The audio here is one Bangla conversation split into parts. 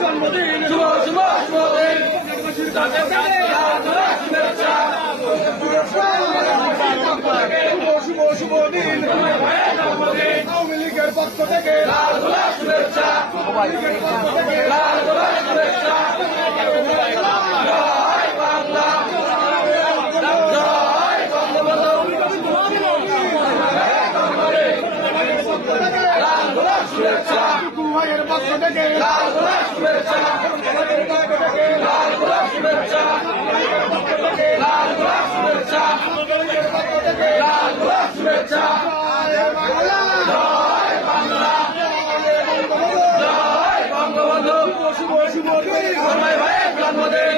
জন্মদিন শুভ শুভ শুভদিন শুভ শুভদিন আওয়ামী লীগের পক্ষ থেকে লাল গোলাপ শুভেচ্ছা আওয়ামী লীগের পক্ষ থেকে লাল গোলাপ শুভেচ্ছা জয় বাংলা জয় বঙ্গবন্ধু লাল গোলাপ শুভেচ্ছা ভাইয়ের পক্ষ থেকে লাল গোলাপ শুভেচ্ছা লাল গোলাপ শুভেচ্ছা লাল গোলাপ শুভেচ্ছা লাল গোলাপ শুভেচ্ছা জয় বাংলা জয় বঙ্গবন্ধু শুভ শুভ ভাইয়ের জন্মদিন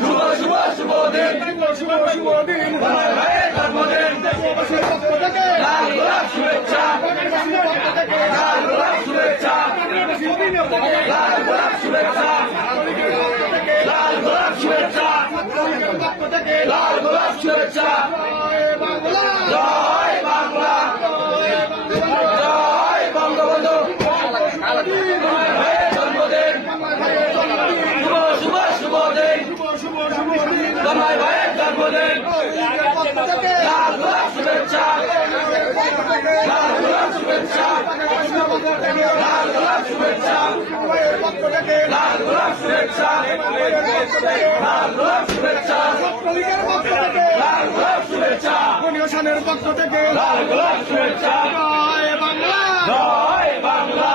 শুভ শুভ শুভদিন শুভ শুভ দিন ভাইয়ের জন্মদিন লাল গোলাপ শুভেচ্ছা লাল গোলাপ শুভেচ্ছা লাল গোলাপ শুভেচ্ছা লাল গোলাপ শুভেচ্ছা লাল গোলাপ শুভেচ্ছা জয় বাংলা জয় বঙ্গবন্ধু জন্মদিন শুভ শুভ শুভদিন ভাইয়ের জন্মদিন লাল গোলাপ শুভেচ্ছা লাল গোলাপ শুভেচ্ছা লাল গোলাপ শুভেচ্ছা লাল গোলাপ শুভেচ্ছা লাল গোলাপ শুভেচ্ছা লাল গোলাপ শুভেচ্ছা গণিয়সানের পক্ষ থেকে লাল গোলাপ শুভেচ্ছা জয় বাংলা জয় বাংলা